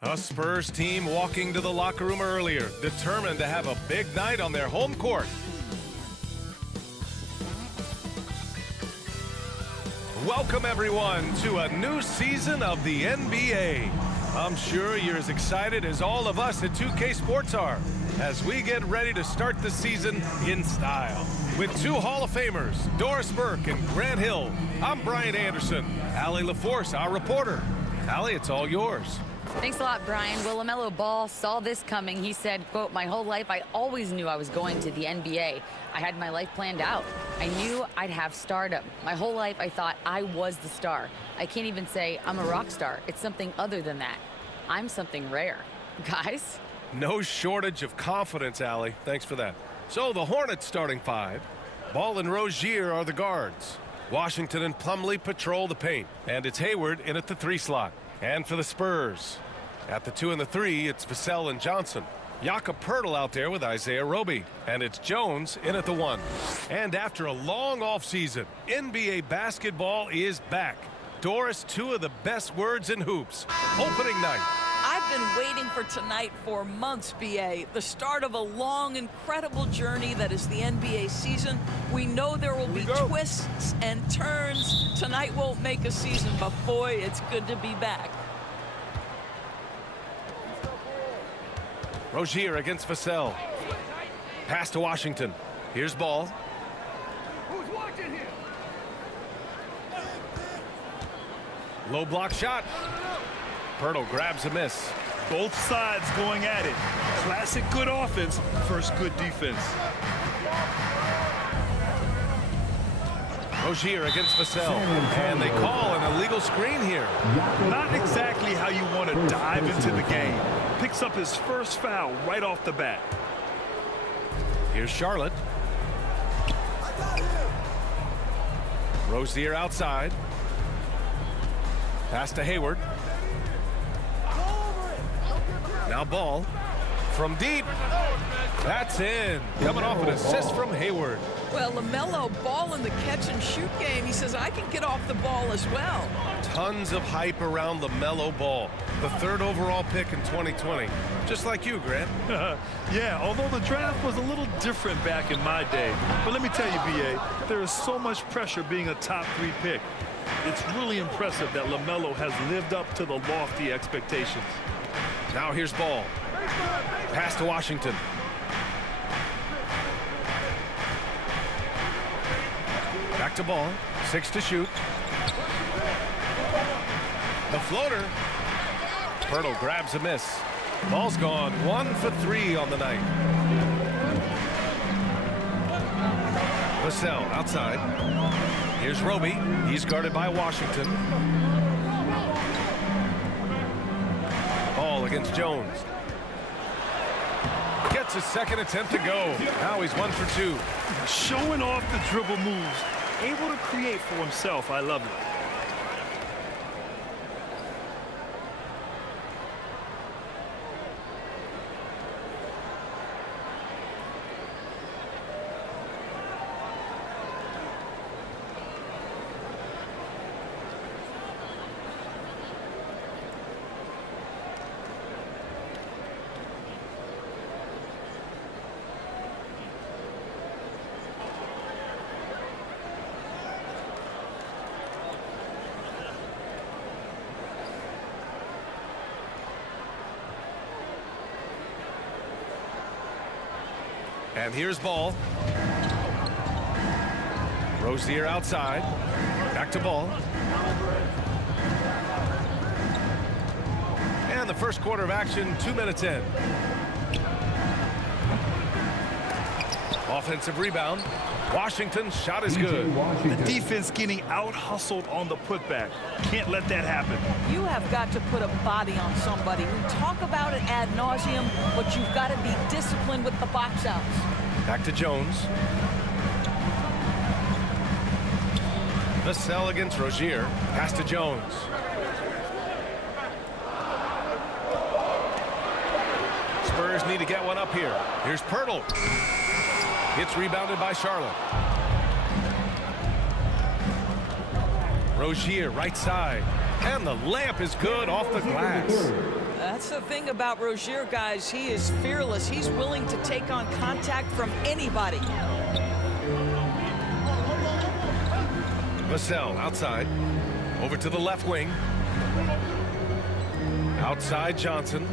A Spurs team walking to the locker room earlier, determined to have a big night on their home court. Welcome everyone to a new season of the NBA. I'm sure you're as excited as all of us at 2K Sports are as we get ready to start the season in style. With two Hall of Famers, Doris Burke and Grant Hill, I'm Brian Anderson. Allie LaForce, our reporter. Allie, it's all yours. Thanks a lot, Brian. Well, LaMelo Ball saw this coming. He said, quote, "My whole life, I always knew I was going to the NBA. I had my life planned out. I knew I'd have stardom. My whole life, I thought I was the star. I can't even say I'm a rock star. It's something other than that. I'm something rare." Guys? No shortage of confidence, Allie. Thanks for that. So the Hornets starting five. Ball and Rozier are the guards. Washington and Plumlee patrol the paint. And it's Hayward in at the 3 slot. And for the Spurs, at the 2 and the 3, it's Vassell and Johnson. Jakob Poeltl out there with Isaiah Roby. And it's Jones in at the 1. And after a long offseason, NBA basketball is back. Doris, 2 of the best words in hoops. Opening night. I've been waiting for tonight for months, BA. The start of a long, incredible journey that is the NBA season. We know there will be twists and turns. Tonight won't make a season, but boy, it's good to be back. Rozier against Vassell. Pass to Washington. Here's Ball. Who's watching here? Low block shot. Poeltl grabs a miss. Both sides going at it. Classic good offense, first good defense. Rozier against Vassell. And they call an illegal screen here. Not exactly how you want to dive into the game. Picks up his first foul right off the bat. Here's Charlotte. Rozier outside. Pass to Hayward. Now Ball from deep. That's in. Coming off an assist from Hayward. Well, LaMelo Ball in the catch-and-shoot game. He says, I can get off the ball as well. Tons of hype around LaMelo Ball, the 3rd overall pick in 2020. Just like you, Grant. Yeah, although the draft was a little different back in my day. But let me tell you, BA, there is so much pressure being a top 3 pick. It's really impressive that LaMelo has lived up to the lofty expectations. Now here's Ball. Pass to Washington. Back to Ball. 6 to shoot. The floater. Poeltl grabs a miss. Ball's gone 1 for 3 on the night. Vassell outside. Here's Roby. He's guarded by Washington. Ball against Jones. Gets a second attempt to go. Now he's 1 for 2. Showing off the dribble moves. Able to create for himself. I love it. And here's Ball. Rozier outside. Back to Ball. And the first quarter of action, 2 minutes in. Offensive rebound. Washington's shot is good. The defense getting out-hustled on the putback. Can't let that happen. You have got to put a body on somebody. We talk about it ad nauseum, but you've got to be disciplined with the box outs. Back to Jones. Vassell against Rozier. Pass to Jones. Spurs need to get one up here. Here's Poeltl. It's rebounded by Charlotte. Rozier right side. And the layup is good off the glass. That's the thing about Rozier, guys. He is fearless. He's willing to take on contact from anybody. Vassell outside. Over to the left wing. Outside Johnson.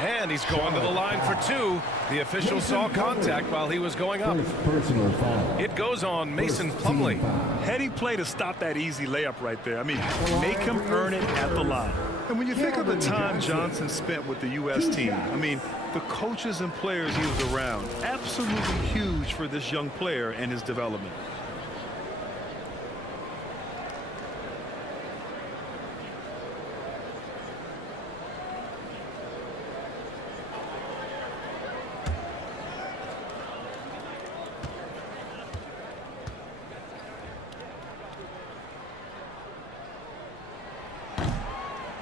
And he's going to the line for two. The official saw contact while he was going up. Personal foul. It goes on Mason Plumlee. Heady play to stop that easy layup right there. I mean, make him earn it at the line. And when you think of the time Johnson spent with the U.S. team, I mean, the coaches and players he was around, absolutely huge for this young player and his development.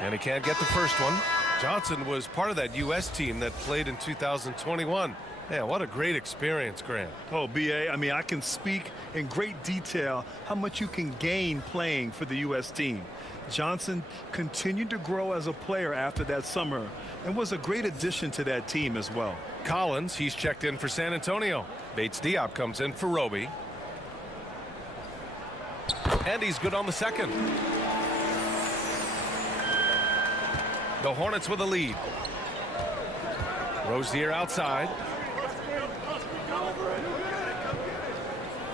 And he can't get the first one. Johnson was part of that U.S. team that played in 2021. Yeah, what a great experience, Grant. Oh, B.A., I mean, I can speak in great detail how much you can gain playing for the U.S. team. Johnson continued to grow as a player after that summer and was a great addition to that team as well. Collins, he's checked in for San Antonio. Bates Diop comes in for Roby. And he's good on the second. The Hornets with a lead. Rozier outside.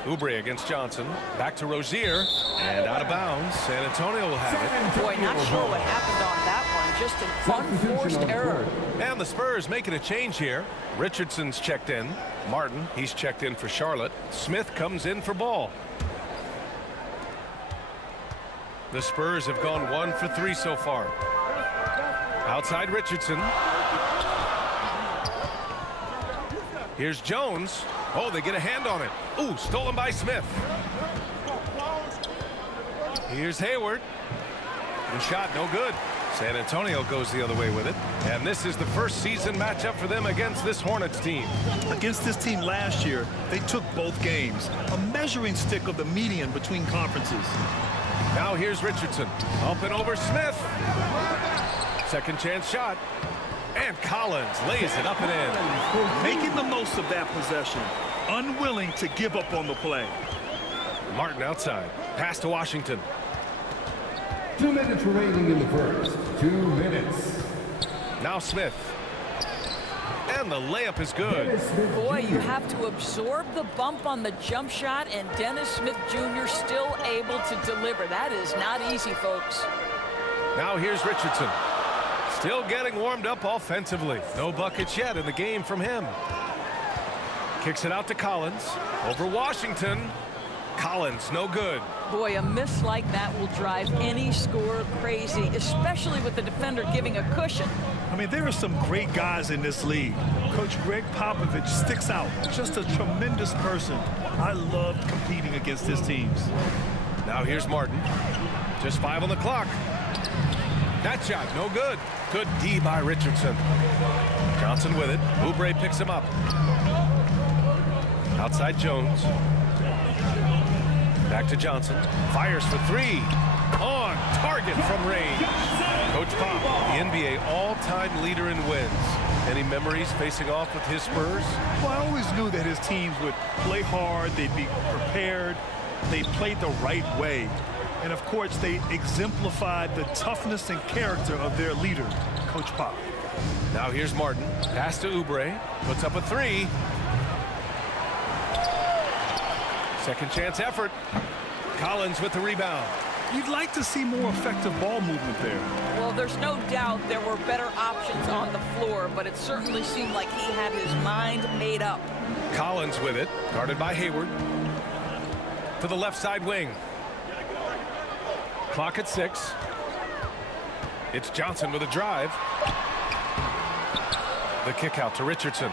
Oubre against Johnson. Back to Rozier. And out of bounds. San Antonio will have it. Boy, not sure what happened on that one. Just an unforced error. And the Spurs making a change here. Richardson's checked in. Martin, he's checked in for Charlotte. Smith comes in for Ball. The Spurs have gone 1 for 3 so far. Outside Richardson. Here's Jones. Oh, they get a hand on it. Ooh, stolen by Smith. Here's Hayward. The shot no good. San Antonio goes the other way with it. And this is the first season matchup for them against this Hornets team. Against this team last year, they took both games. A measuring stick of the median between conferences. Now here's Richardson. Up and over Smith. Second chance shot. And Collins lays it up and in. Making the most of that possession. Unwilling to give up on the play. Martin outside. Pass to Washington. 2 minutes remaining in the first. 2 minutes. Now Smith. And the layup is good. Boy, you have to absorb the bump on the jump shot, and Dennis Smith Jr. still able to deliver. That is not easy, folks. Now here's Richardson. Still getting warmed up offensively. No buckets yet in the game from him. Kicks it out to Collins. Over Washington. Collins, no good. Boy, a miss like that will drive any scorer crazy, especially with the defender giving a cushion. I mean, there are some great guys in this league. Coach Greg Popovich sticks out. Just a tremendous person. I loved competing against his teams. Now here's Martin. Just 5 on the clock. That shot, no good. Good D by Richardson. Johnson with it. Oubre picks him up. Outside Jones. Back to Johnson. Fires for 3. On target from range. Coach Pop, the NBA all-time leader in wins. Any memories facing off with his Spurs? Well, I always knew that his teams would play hard. They'd be prepared. They played the right way. And, of course, they exemplified the toughness and character of their leader, Coach Pop. Now here's Martin. Pass to Oubre. Puts up a 3. Second chance effort. Collins with the rebound. You'd like to see more effective ball movement there. Well, there's no doubt there were better options on the floor, but it certainly seemed like he had his mind made up. Collins with it. Guarded by Hayward. To the left side wing. Clock at 6. It's Johnson with a drive. The kick out to Richardson.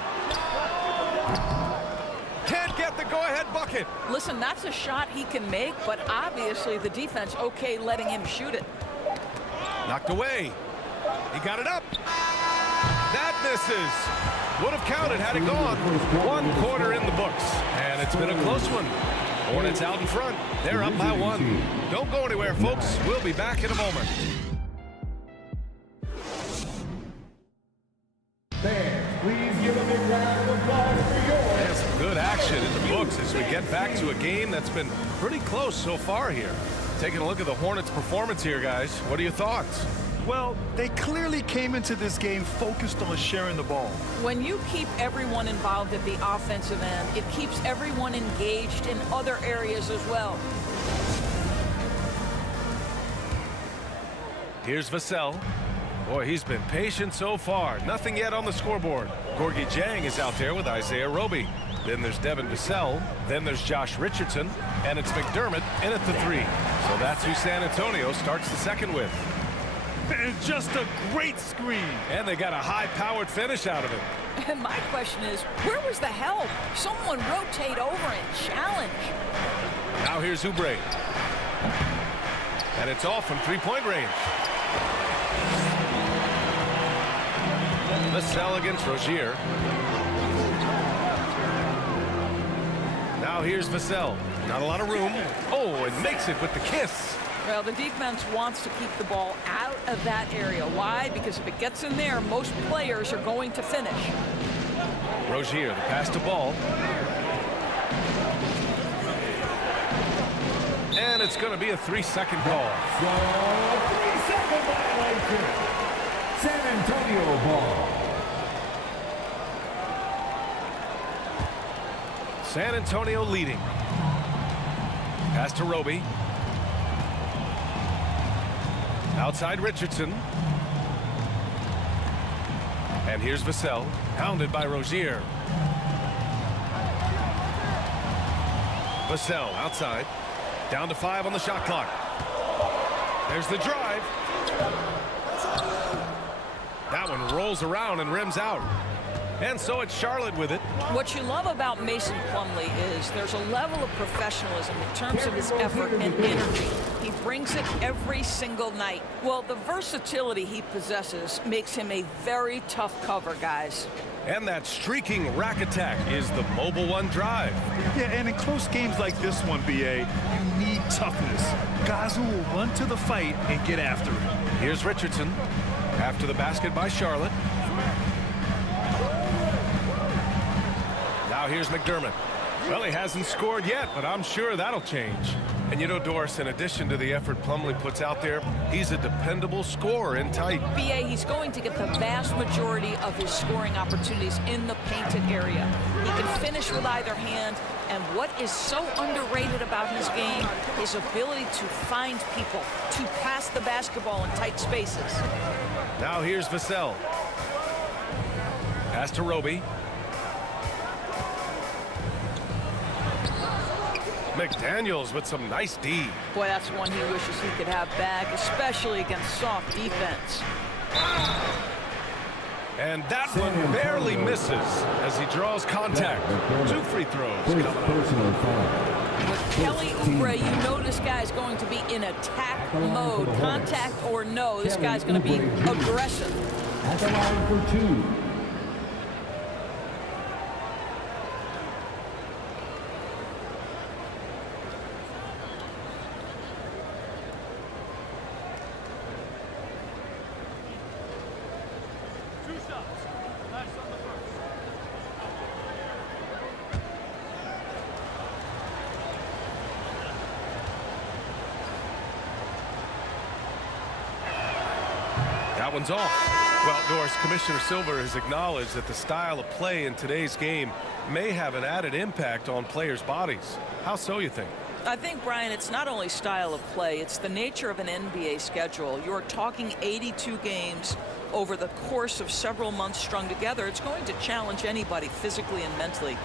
Can't get the go-ahead bucket. Listen, that's a shot he can make, but obviously the defense okay letting him shoot it. Knocked away. He got it up. That misses. Would have counted had it gone. 1 quarter in the books. And it's been a close one. Hornets out in front. They're up by 1. Don't go anywhere, folks. We'll be back in a moment. Fans, please give a big round of applause for yours. And some good action in the books as we get back to a game that's been pretty close so far here. Taking a look at the Hornets' performance here, guys. What are your thoughts? Well, they clearly came into this game focused on sharing the ball. When you keep everyone involved at the offensive end, it keeps everyone engaged in other areas as well. Here's Vassell. Boy, he's been patient so far. Nothing yet on the scoreboard. Gorgie Jang is out there with Isaiah Roby. Then there's Devin Vassell. Then there's Josh Richardson. And it's McDermott in at the 3. So that's who San Antonio starts the second with. And just a great screen. And they got a high-powered finish out of it. And my question is, where was the help? Someone rotate over and challenge. Now here's Oubre. And it's off from three-point range. Vassell against Rozier. Now here's Vassell. Not a lot of room. Oh, and makes it with the kiss. Well, the defense wants to keep the ball out of that area. Why? Because if it gets in there, most players are going to finish. Rozier, the pass to Ball. And it's going to be a 3-second call. So, 3-second violation. San Antonio ball. San Antonio leading. Pass to Roby. Outside Richardson. And here's Vassell, hounded by Rozier. Vassell outside. Down to 5 on the shot clock. There's the drive. That one rolls around and rims out. And so it's Charlotte with it. What you love about Mason Plumlee is there's a level of professionalism in terms of his effort and energy. He brings it every single night. Well, the versatility he possesses makes him a very tough cover, guys. And that streaking rack attack is the Mobile One drive. Yeah, and in close games like this one, BA, you need toughness. Guys who will run to the fight and get after it. Here's Richardson. After the basket by Charlotte. Now here's McDermott. Well, he hasn't scored yet, but I'm sure that'll change. And you know, Doris, in addition to the effort Plumlee puts out there, he's a dependable scorer in tight. BA, he's going to get the vast majority of his scoring opportunities in the painted area. He can finish with either hand, and what is so underrated about his game, his ability to find people, to pass the basketball in tight spaces. Now here's Vassell. Pass to Roby. McDaniels with some nice D. Boy, that's one he wishes he could have back, especially against soft defense. And that one barely misses as he draws contact. 2 free throws coming up. With Kelly Oubre, you know this guy's going to be in attack mode. Contact or no, this guy's going to be aggressive. At the line for 2. That one's off. Well, Doris, Commissioner Silver has acknowledged that the style of play in today's game may have an added impact on players' bodies. How so, you think? I think, Brian, it's not only style of play, it's the nature of an NBA schedule. You're talking 82 games over the course of several months strung together. It's going to challenge anybody physically and mentally.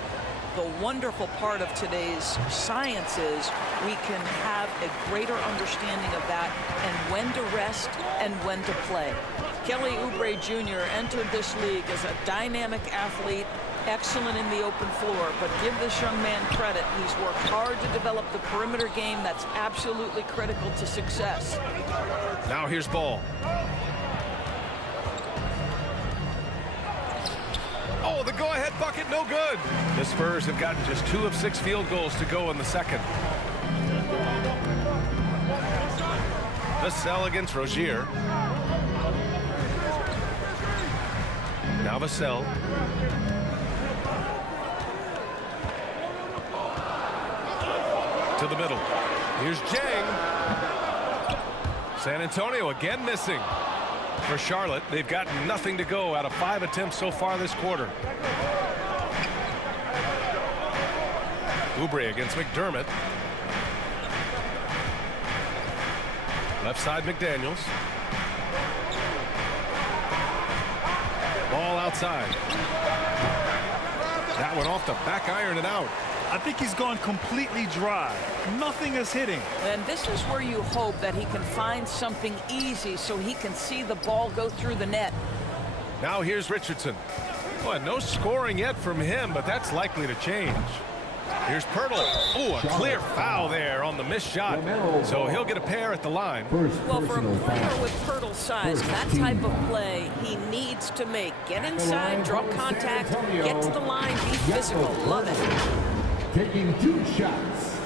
The wonderful part of today's science is we can have a greater understanding of that and when to rest and when to play. Kelly Oubre Jr. entered this league as a dynamic athlete, excellent in the open floor, but give this young man credit. He's worked hard to develop the perimeter game that's absolutely critical to success. Now here's Ball. Oh, Oh, the go-ahead bucket, no good. The Spurs have gotten just 2 of 6 field goals to go in the second. Vassell against Rozier. Now Vassell. To the middle. Here's Jang. San Antonio again missing. For Charlotte, they've gotten nothing to go out of 5 attempts so far this quarter. Oubre against McDermott. Left side McDaniels. Ball outside. That one off the back iron and out. I think he's gone completely dry. Nothing is hitting. And this is where you hope that he can find something easy so he can see the ball go through the net. Now here's Richardson. Boy, no scoring yet from him, but that's likely to change. Here's Pirtle. Oh, a clear foul there on the missed shot. So he'll get a pair at the line. Well, for a player with Pirtle's size, that type of play he needs to make. Get inside, draw contact, get to the line, be physical. Love it. Taking 2 shots.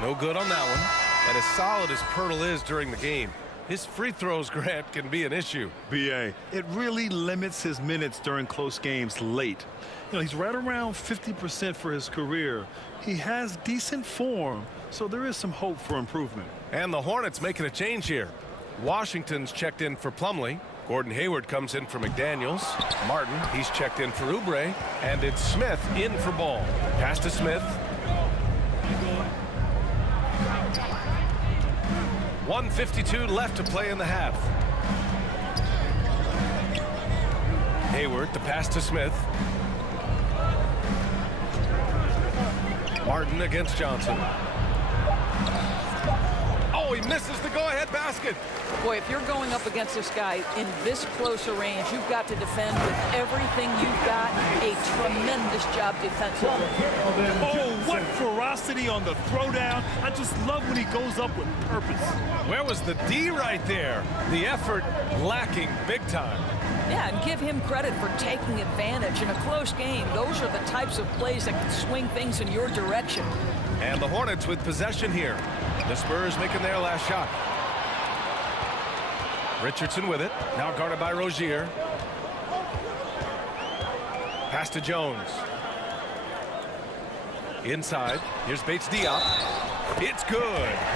No good on that one. And as solid as Pirtle is during the game, his free throws, Grant, can be an issue. BA, it really limits his minutes during close games late. You know, he's right around 50% for his career. He has decent form, so there is some hope for improvement. And the Hornets making a change here. Washington's checked in for Plumlee. Gordon Hayward comes in for McDaniels. Martin, he's checked in for Oubre. And it's Smith in for Ball. Pass to Smith. 1:52 left to play in the half. Hayward, the pass to Smith. Martin against Johnson. Oh, he misses the go-ahead basket. Boy, if you're going up against this guy in this close a range, you've got to defend with everything you've got. A tremendous job defensively. Oh, what ferocity on the throwdown. I just love when he goes up with purpose. Where was the D right there? The effort lacking big time. Yeah, and give him credit for taking advantage in a close game. Those are the types of plays that can swing things in your direction. And the Hornets with possession here. The Spurs making their last shot. Richardson with it. Now guarded by Rozier. Pass to Jones. Inside. Here's Bates Diop. It's good.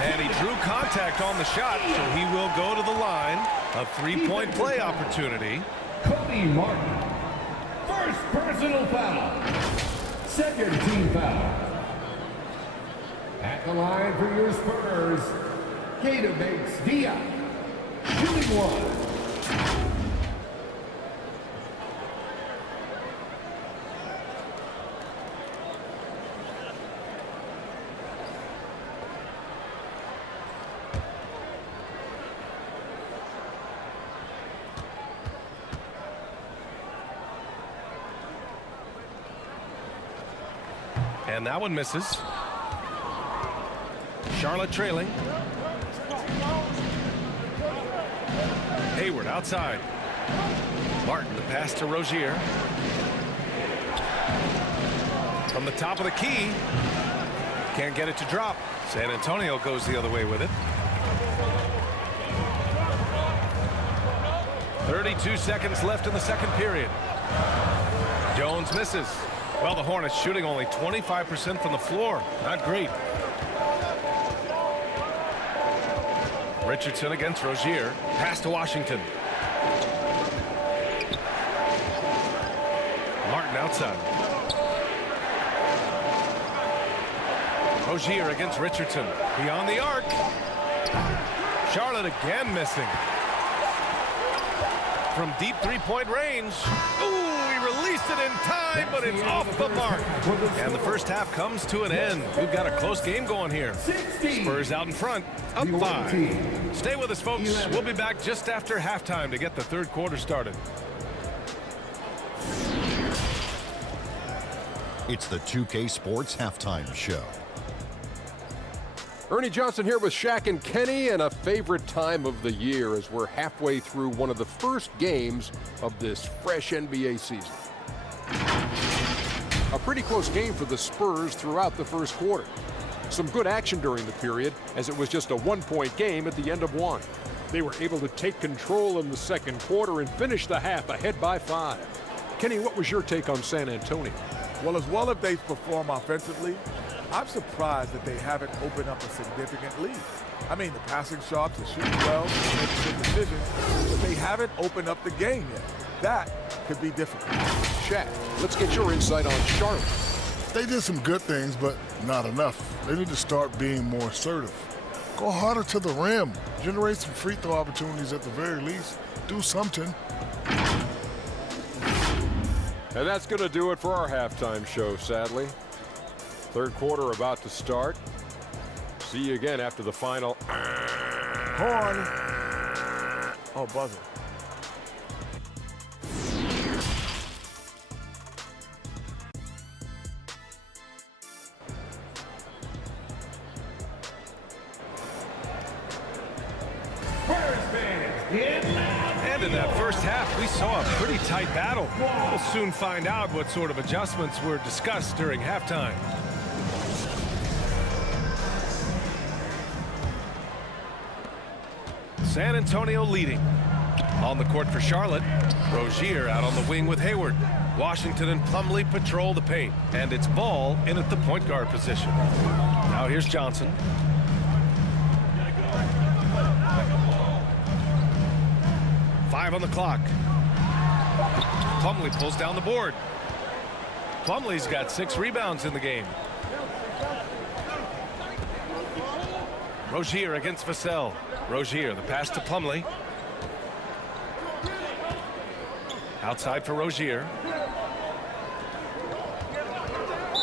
And he drew contact on the shot, so he will go to the line. A 3-point play opportunity. Cody Martin. First personal foul. Second team foul. At the line for your Spurs, Bates Diop. Shooting one. And that one misses. Charlotte trailing. Hayward outside. Martin, the pass to Rozier. From the top of the key. Can't get it to drop. San Antonio goes the other way with it. 32 seconds left in the second period. Jones misses. Well, the Hornets shooting only 25% from the floor. Not great. Richardson against Rozier. Pass to Washington. Martin outside. Rozier against Richardson. Beyond the arc. Charlotte again missing. From deep 3-point range. Ooh, he released Just it in time, but it's off the mark. And the first half comes to an end. We've got a close game going here. Spurs out in front, up 5. Stay with us, folks. We'll be back just after halftime to get the third quarter started. It's the 2K Sports Halftime Show. Ernie Johnson here with Shaq and Kenny, and a favorite time of the year as we're halfway through one of the first games of this fresh NBA season. A pretty close game for the Spurs throughout the first quarter. Some good action during the period, as it was just a one-point game at the end of one. They were able to take control in the second quarter and finish the half ahead by 5. Kenny, what was your take on San Antonio? Well as they've performed offensively, I'm surprised that they haven't opened up a significant lead. I mean, the passing shots, the shooting well, making good decisions, but they haven't opened up the game yet. That could be difficult. Shaq, let's get your insight on Charlotte. They did some good things, but not enough. They need to start being more assertive. Go harder to the rim. Generate some free throw opportunities at the very least. Do something. And that's going to do it for our halftime show, sadly. Third quarter about to start. See you again after the final. Horn. Oh, buzzer. And in that first half, we saw a pretty tight battle. We'll soon find out what sort of adjustments were discussed during halftime. San Antonio leading. On the court for Charlotte, Rozier out on the wing with Hayward. Washington and Plumlee patrol the paint, and it's Ball in at the point guard position. Now here's Johnson. Five on the clock. Plumlee pulls down the board. Plumlee's got 6 rebounds in the game. Rozier against Vassell. Rozier, the pass to Plumlee. Outside for Rozier.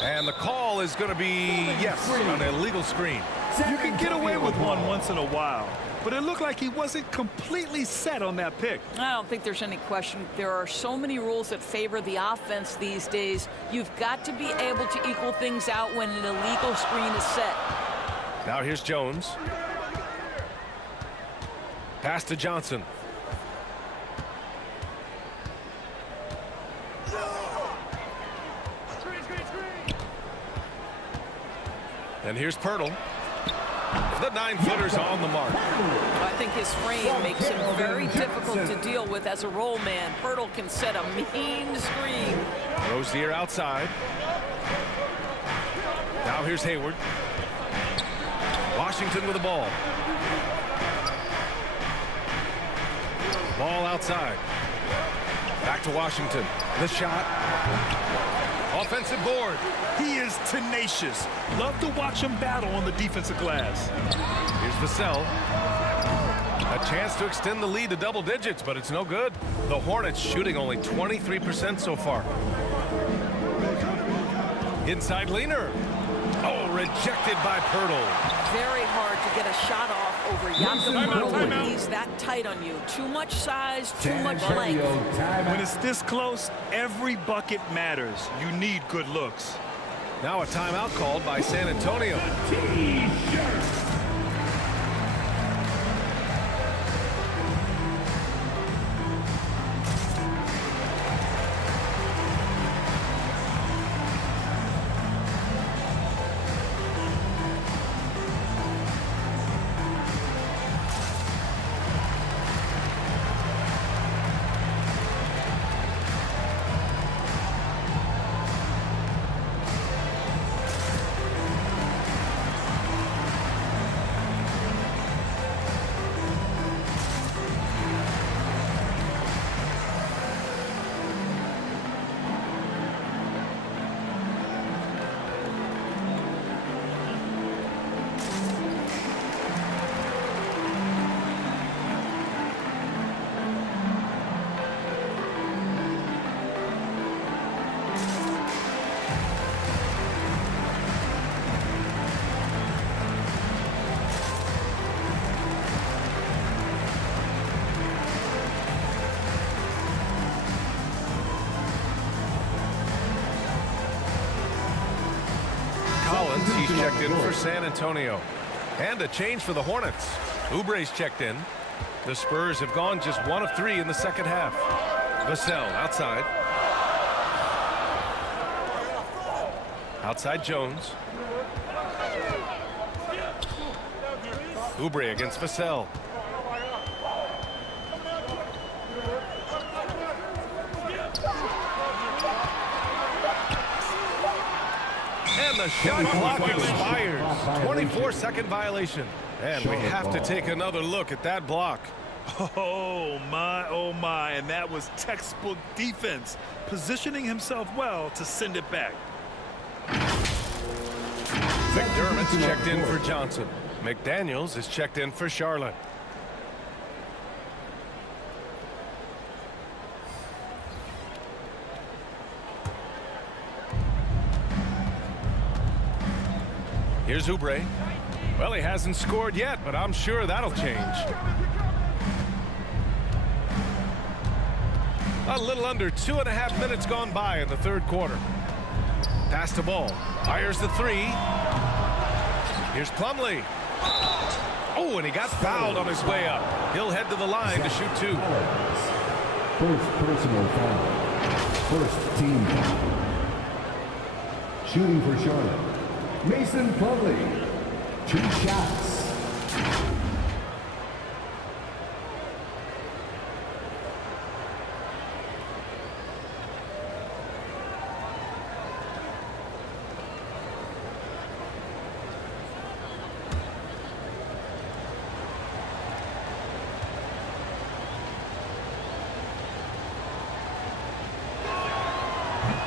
And the call is going to be, yes, an illegal screen. You can get away with one once in a while, but it looked like he wasn't completely set on that pick. I don't think there's any question. There are so many rules that favor the offense these days. You've got to be able to equal things out when an illegal screen is set. Now here's Jones. Pass to Johnson. And here's Pirtle. The 9-footer's on the mark. I think his frame makes him very difficult to deal with as a roll man. Pirtle can set a mean screen. Rozier outside. Now here's Hayward. Washington with the ball. Ball outside. Back to Washington. The shot. Offensive board. He is tenacious. Love to watch him battle on the defensive glass. Here's Vassell. A chance to extend the lead to double digits, but it's no good. The Hornets shooting only 23% so far. Inside leaner. Oh, rejected by Pirtle. Very hard to get a shot off over Jakob Pirtle when he's that tight on you. Too much size, too much length. When it's this close, every bucket matters. You need good looks. Now a timeout called by San Antonio. San Antonio. And a change for the Hornets. Oubre's checked in. The Spurs have gone just 1 of 3 in the second half. Vassell outside. Outside Jones. Oubre against Vassell. And the shot clock expires. 24-second violation. And we have to take another look at that block. Oh my, and that was textbook defense, positioning himself well to send it back. McDermott's checked in for Johnson. McDaniels is checked in for Charlotte. Here's Oubre. Well, he hasn't scored yet, but I'm sure that'll change. A little under 2.5 minutes gone by in the third quarter. Pass the ball. Fires the 3. Here's Plumlee. Oh, and he got fouled on his way up. He'll head to the line to shoot 2. First personal foul. First team foul. Shooting for Charlotte, Mason Plumlee. 2 shots.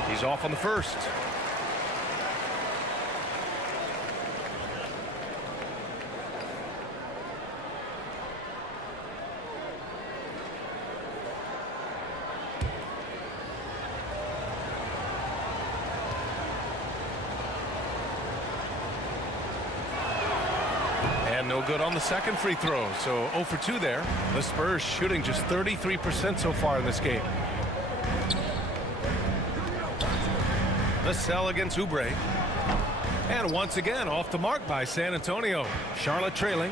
He's off on the first. And no good on the second free throw, so 0 for 2 there. The Spurs shooting just 33% so far in this game. Vassell against Oubre. And once again off the mark by San Antonio. Charlotte trailing.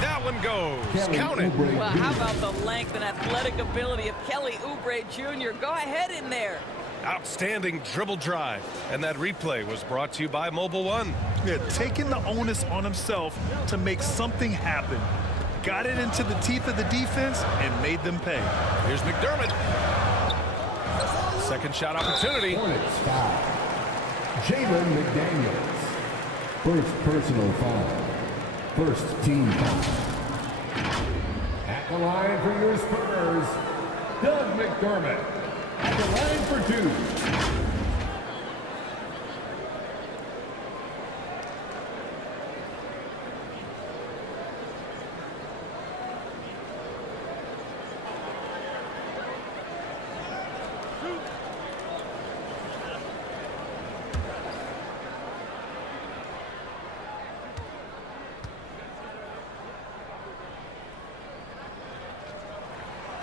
That one goes. Count it. Well, how about the length and athletic ability of Kelly Oubre Jr.? Go ahead in there. Outstanding dribble drive. And that replay was brought to you by Mobile One. Yeah, taking the onus on himself to make something happen. Got it into the teeth of the defense and made them pay. Here's McDermott. Second shot opportunity. Hornets foul. Jalen McDaniels. First personal foul. First team foul. At the line for your Spurs, Doug McDermott. At the line for 2.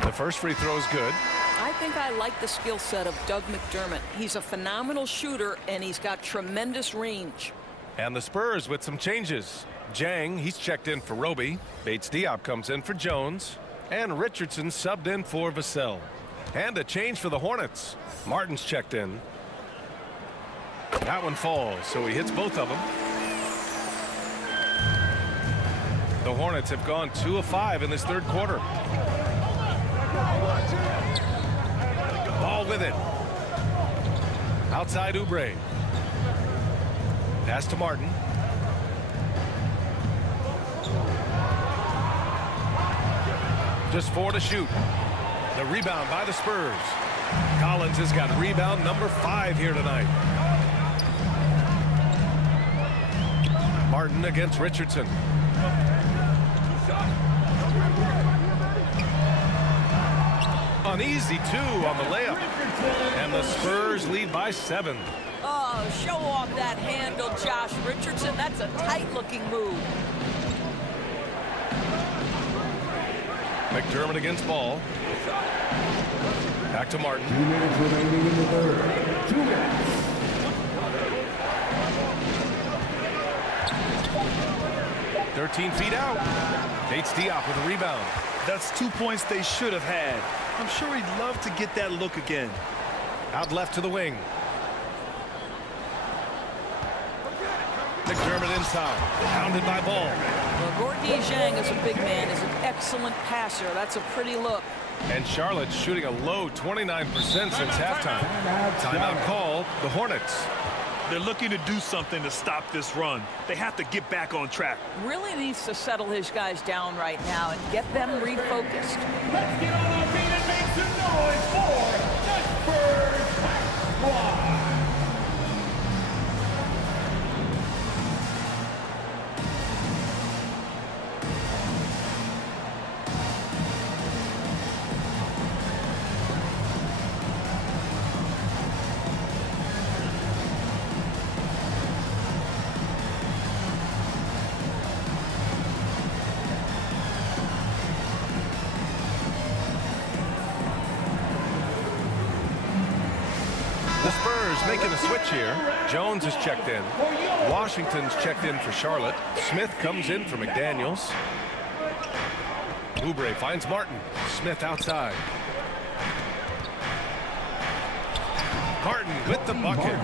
The first free throw is good. I think I like the skill set of Doug McDermott. He's a phenomenal shooter, and he's got tremendous range. And the Spurs with some changes. Jang, he's checked in for Roby. Bates Diop comes in for Jones. And Richardson subbed in for Vassell. And a change for the Hornets. Martin's checked in. That one falls, so he hits both of them. The Hornets have gone 2 of 5 in this third quarter. Ball with it. Outside Oubre. Pass to Martin. Just 4 to shoot. The rebound by the Spurs. Collins has got rebound number 5 here tonight. Martin against Richardson. An easy 2 on the layup. And the Spurs lead by 7. Oh, show off that handle, Josh Richardson. That's a tight-looking move. McDermott against Ball. Back to Martin. 2 minutes remaining in the third. 2 minutes. "13 feet out." Bates Diop with a rebound. That's 2 points they should have had. I'm sure he'd love to get that look again. Out left to the wing. McDermott inside. Pounded by Ball. Well, Gorgui Zhang is a big man, is an excellent passer. That's a pretty look. And Charlotte's shooting a low 29% since halftime. Timeout called. The Hornets. They're looking to do something to stop this run. They have to get back on track. Really needs to settle his guys down right now and get them refocused. Let's get on our feet and make some noise for the Spurs Squad. The Spurs making a switch here. Jones is checked in. Washington's checked in for Charlotte. Smith comes in for McDaniels. Oubre finds Martin. Smith outside. Martin with the bucket.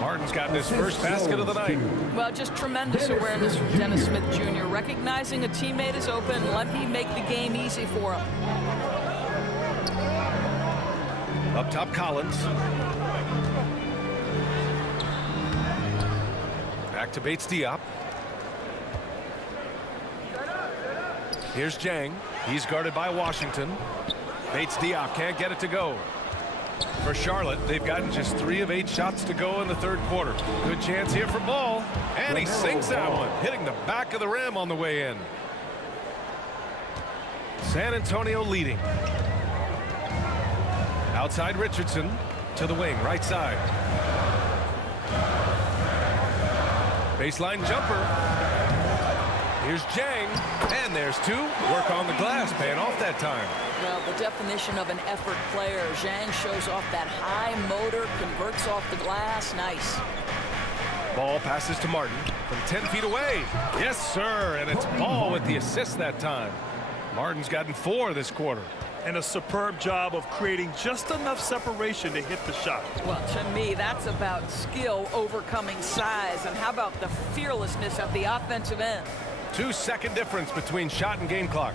Martin's gotten his first basket of the night. Well, just tremendous awareness from Dennis Smith Jr. Recognizing a teammate is open, let me make the game easy for him. Up top, Collins. Back to Bates Diop. Here's Zhang. He's guarded by Washington. Bates Diop can't get it to go. For Charlotte, they've gotten just 3 of 8 shots to go in the third quarter. Good chance here for Ball. And he sinks that one, hitting the back of the rim on the way in. San Antonio leading. Outside Richardson to the wing, right side. Baseline jumper. Here's Zhang, and there's 2. Work on the glass, paying off that time. Well, the definition of an effort player. Zhang shows off that high motor, converts off the glass. Nice. Ball passes to Martin from 10 feet away. Yes, sir, and it's Ball with the assist that time. Martin's gotten 4 this quarter. And a superb job of creating just enough separation to hit the shot. Well, to me, that's about skill overcoming size. And how about the fearlessness at the offensive end? 2-second difference between shot and game clock.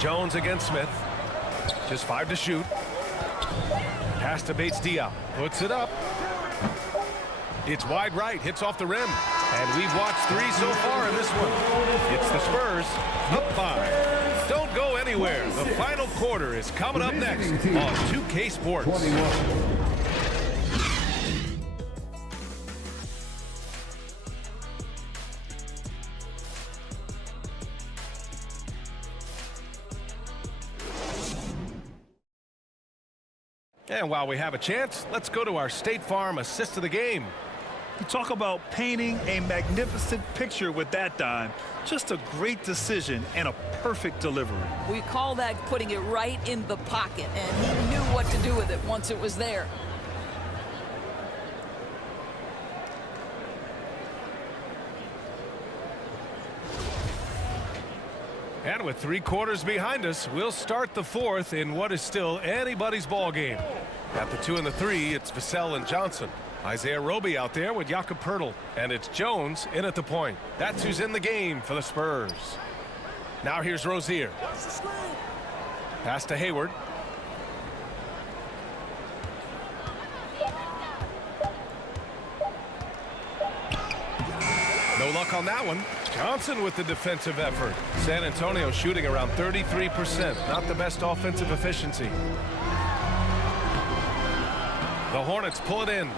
Jones against Smith. Just 5 to shoot. Pass to Bates Diop. Puts it up. It's wide right. Hits off the rim. And we've watched 3 so far in this one. It's the Spurs up 5. Don't go anywhere. The final quarter is coming up next on 2K Sports. 21. And while we have a chance, let's go to our State Farm assist of the game. You talk about painting a magnificent picture with that dime. Just a great decision and a perfect delivery. We call that putting it right in the pocket, and he knew what to do with it once it was there. And with 3 quarters behind us, we'll start the 4th in what is still anybody's ball game. At the 2 and the 3, it's Vassell and Johnson. Isaiah Roby out there with Jakob Poeltl. And it's Jones in at the point. That's who's in the game for the Spurs. Now here's Rozier. Pass to Hayward. No luck on that one. Johnson with the defensive effort. San Antonio shooting around 33%. Not the best offensive efficiency. The Hornets pull it in.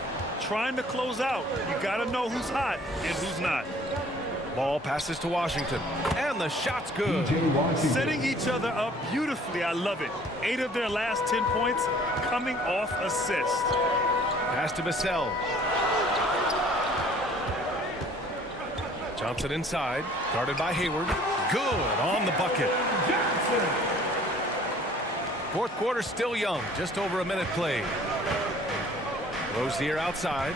Trying to close out. You got to know who's hot and who's not. Ball passes to Washington. And the shot's good. Setting each other up beautifully. I love it. 8 of their last 10 points coming off assists. Pass to Vassell. Johnson inside. Guarded by Hayward. Good on the bucket. Fourth quarter still young. Just over a minute played. Rozier outside.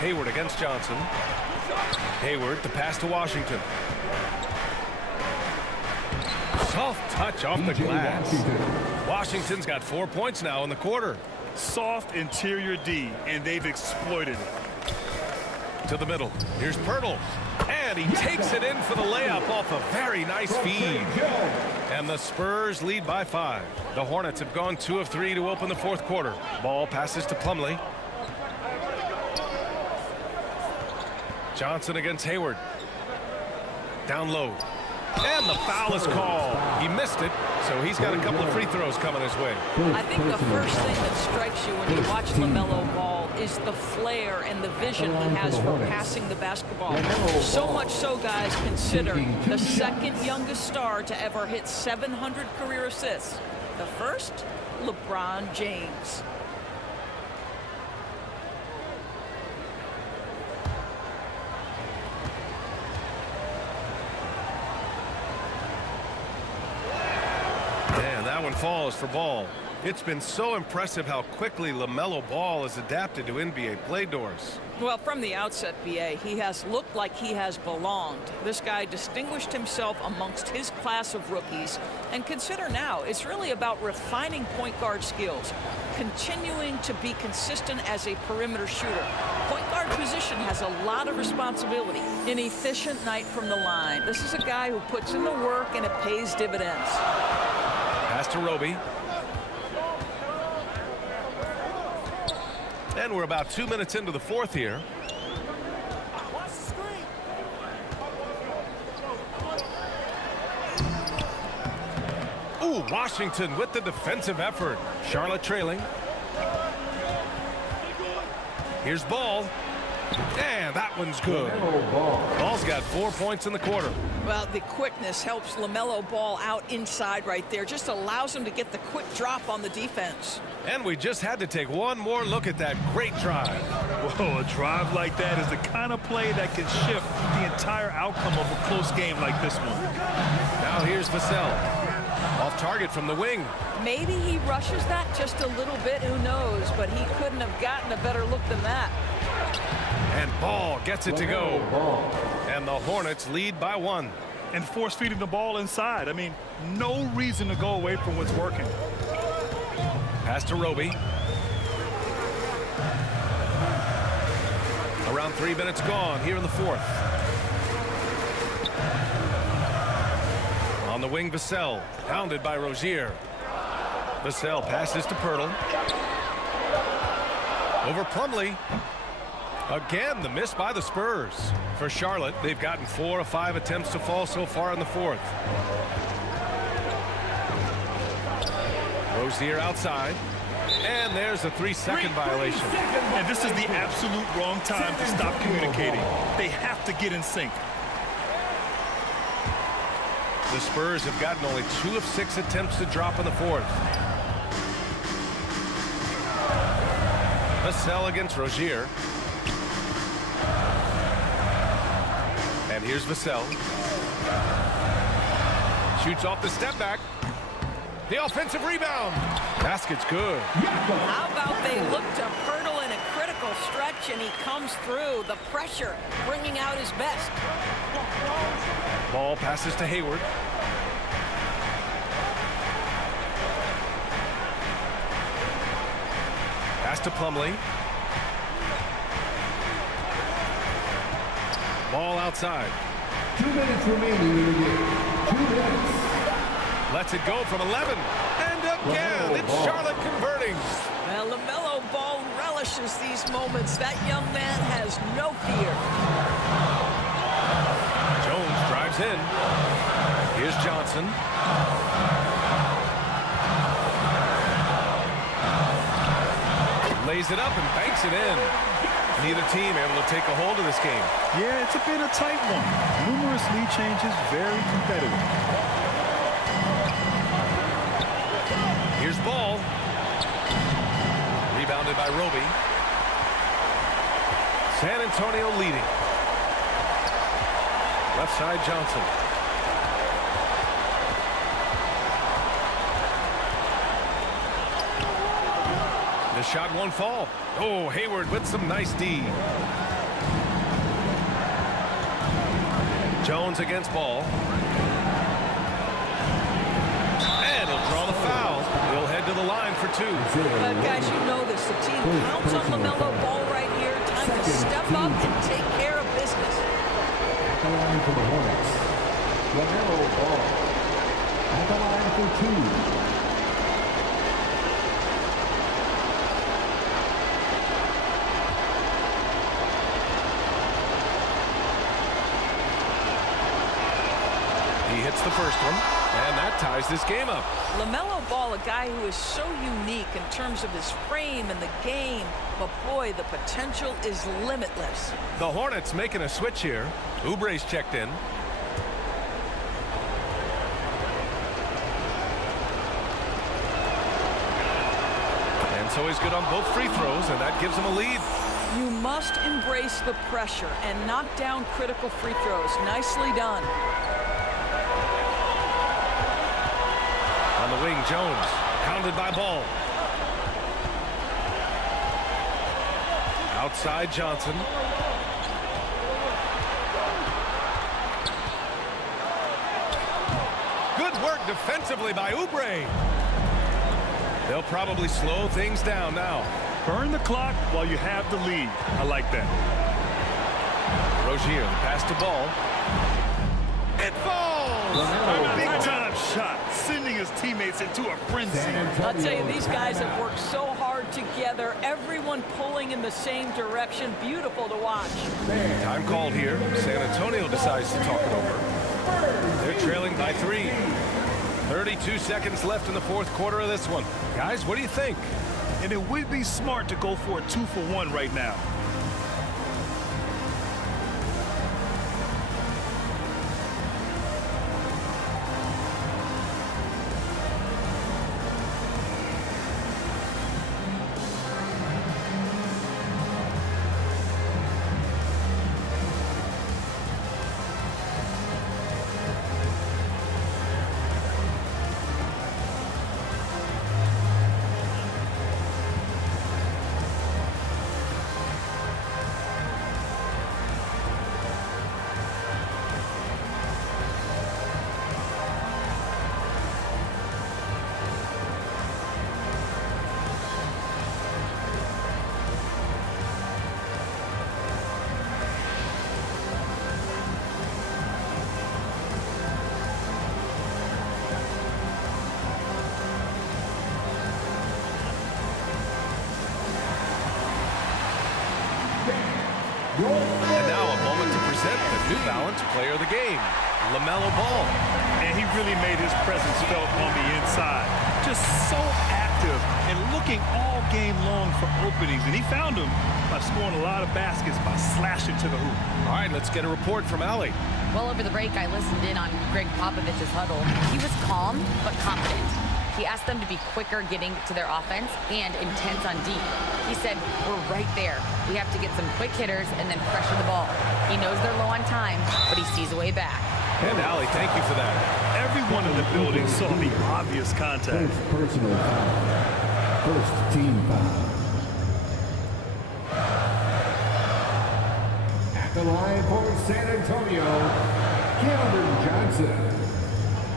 Hayward against Johnson. Hayward to pass to Washington. Soft touch off the glass. Washington's got 4 points now in the quarter. Soft interior D, and they've exploited it. To the middle. Here's Pirtle. And he takes it in for the layup off a very nice feed. And the Spurs lead by 5. The Hornets have gone 2 of 3 to open the fourth quarter. Ball passes to Plumlee. Johnson against Hayward. Down low. And the foul is called. He missed it, so he's got a couple of free throws coming his way. I think the first thing that strikes you when you watch LaMelo Ball is the flair and the vision he has for passing the basketball. So much so, guys, consider the second youngest star to ever hit 700 career assists. The first, LeBron James. That one falls for Ball. It's been so impressive how quickly LaMelo Ball has adapted to NBA play doors. Well, from the outset, B.A., he has looked like he has belonged. This guy distinguished himself amongst his class of rookies. And consider now, it's really about refining point guard skills, continuing to be consistent as a perimeter shooter. Point guard position has a lot of responsibility. An efficient night from the line. This is a guy who puts in the work and it pays dividends. Pass to Roby. And we're about 2 minutes into the fourth here. Ooh, Washington with the defensive effort. Charlotte trailing. Here's Ball. And that one's good. Ball's got 4 points in the quarter. Well, the quickness helps LaMelo Ball out inside right there. Just allows him to get the quick drop on the defense. And we just had to take one more look at that great drive. Whoa, a drive like that is the kind of play that can shift the entire outcome of a close game like this one. Now here's Vassell. Off target from the wing. Maybe he rushes that just a little bit, who knows, but he couldn't have gotten a better look than that. And Ball gets it to go. And the Hornets lead by 1. And force feeding the ball inside. I mean, no reason to go away from what's working. Pass to Roby. Around 3 minutes gone here in the fourth. On the wing, Vassell. Pounded by Rozier. Vassell passes to Pirtle. Over Plumlee. Again, the miss by the Spurs. For Charlotte, they've gotten 4 of 5 attempts to fall so far in the fourth. Rozier outside. And there's a 3-second violation. And this is the absolute wrong time to stop communicating. They have to get in sync. The Spurs have gotten only 2 of 6 attempts to drop in the fourth. Vassell against Rozier. And here's Vassell. Shoots off the step back. The offensive rebound. Basket's good. How about they look to Pirtle in a critical stretch and he comes through. The pressure bringing out his best. Ball passes to Hayward. Pass to Plumlee. Ball outside. 2 minutes remaining in the game. 2 minutes. Lets it go from 11. And again, it's Charlotte converting. Well, LaMelo Ball relishes these moments. That young man has no fear. Jones drives in. Here's Johnson. Lays it up and banks it in. Neither team able to take a hold of this game. Yeah, it's been a tight one. Numerous lead changes, very competitive. Here's Ball. Rebounded by Roby. San Antonio leading. Left side Johnson. The shot won't fall. Oh, Hayward with some nice D. Jones against Ball. And he'll draw the foul. He'll head to the line for two. Guys, you know this. The team counts on LaMelo Ball right here. Time to step up and take care of business. At the line for the Hornets, LaMelo Ball. At the line for two. He hits the first one, and that ties this game up. LaMelo Ball, a guy who is so unique in terms of his frame and the game, but boy, the potential is limitless. The Hornets making a switch here. Oubre's checked in. And so he's good on both free throws, and that gives him a lead. You must embrace the pressure and knock down critical free throws. Nicely done. On the wing, Jones, pounded by Ball. Outside Johnson. Good work defensively by Oubre. They'll probably slow things down now. Burn the clock while you have the lead. I like that. Rozier, the pass to Ball. It falls! A big-time shot, sending his teammates into a frenzy. I'll tell you, these guys have worked so hard together. Everyone pulling in the same direction. Beautiful to watch. Time called here. San Antonio decides to talk it over. They're trailing by 3. 32 seconds left in the fourth quarter of this one. Guys, what do you think? And it would be smart to go for a 2-for-1 right now. And now a moment to present the New Balance Player of the Game, LaMelo Ball. And he really made his presence felt on the inside. Just so active and looking all game long for openings. And he found them by scoring a lot of baskets by slashing to the hoop. All right, let's get a report from Allie. Well, over the break, I listened in on Greg Popovich's huddle. He was calm but confident. He asked them to be quicker getting to their offense and intense on deep. He said, we're right there. We have to get some quick hitters and then pressure the ball. He knows they're low on time, but he sees a way back. And Allie, thank you for that. Everyone in the building saw the obvious contact. First personal foul. First team foul. At the line for San Antonio, Cameron Johnson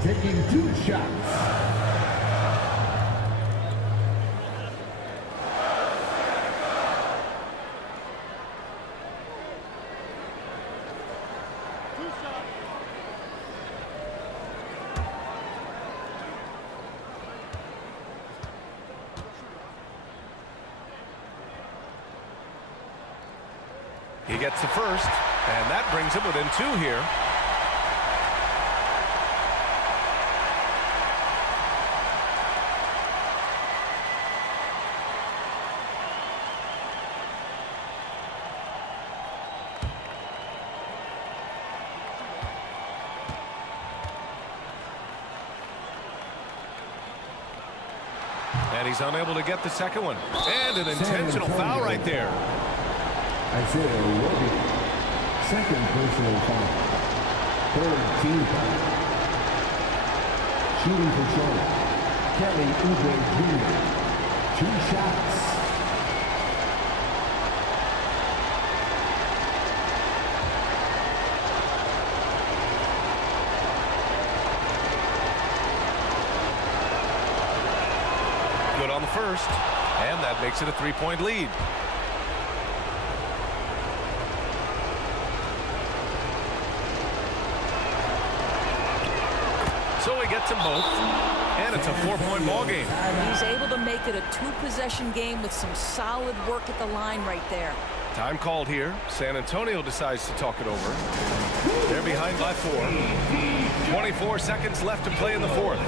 taking 2 shots. He gets the first, and that brings him within 2 here. And he's unable to get the second one. And an intentional foul right there. Isaiah Roby, second personal foul. Third team foul. Shooting for Charlotte, Kelly Oubre Jr. 2 shots. Good on the first, and that makes it a 3-point lead. So he gets them both, and it's a 4-point ball game. He's able to make it a 2-possession game with some solid work at the line right there. Time called here. San Antonio decides to talk it over. They're behind by 4. 24 seconds left to play in the fourth.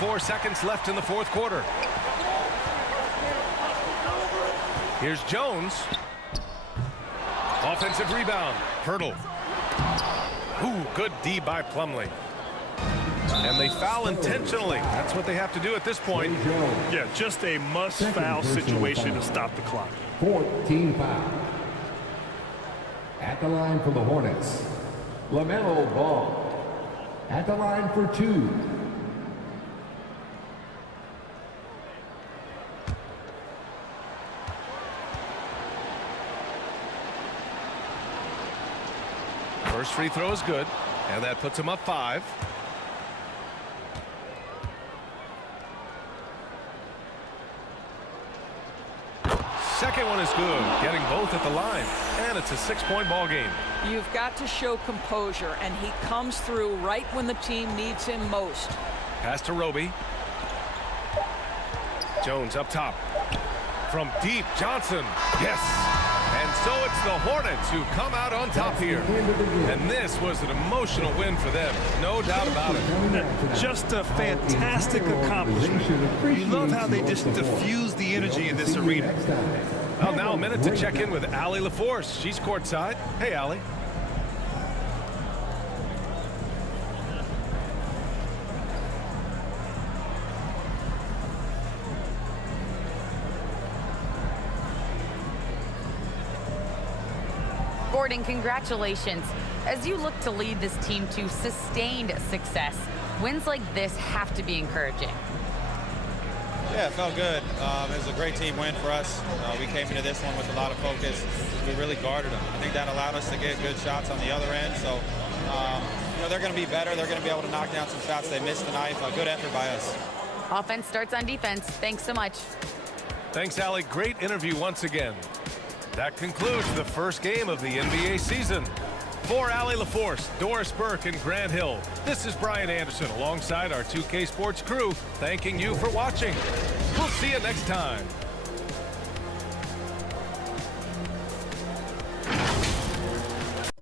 Four seconds left in the fourth quarter. Here's Jones. Offensive rebound. Hurdle. Ooh, good D by Plumlee. And they foul intentionally. That's what they have to do at this point. Yeah, just a must-foul situation to stop the clock. 14 foul. At the line for the Hornets, LaMelo Ball. At the line for 2. First free throw is good, and that puts him up 5. Second one is good, getting both at the line, and it's a 6-point ball game. You've got to show composure, and he comes through right when the team needs him most. Pass to Roby. Jones up top. From deep, Johnson. Yes. And so it's the Hornets who come out on top here. And this was an emotional win for them. No doubt about it. Just a fantastic accomplishment. You love how they just diffuse the energy in this arena. Well, now a minute to check in with Allie LaForce. She's courtside. Hey, Allie. Gordon, congratulations. As you look to lead this team to sustained success, wins like this have to be encouraging. Yeah, it felt good. It was a great team win for us. We came into this one with a lot of focus. We really guarded them. I think that allowed us to get good shots on the other end. So, you know, they're going to be better. They're going to be able to knock down some shots they missed tonight. Good effort by us. Offense starts on defense. Thanks so much. Thanks, Allie. Great interview once again. That concludes the first game of the NBA season. For Allie LaForce, Doris Burke, and Grant Hill, this is Brian Anderson alongside our 2K Sports crew, thanking you for watching. We'll see you next time.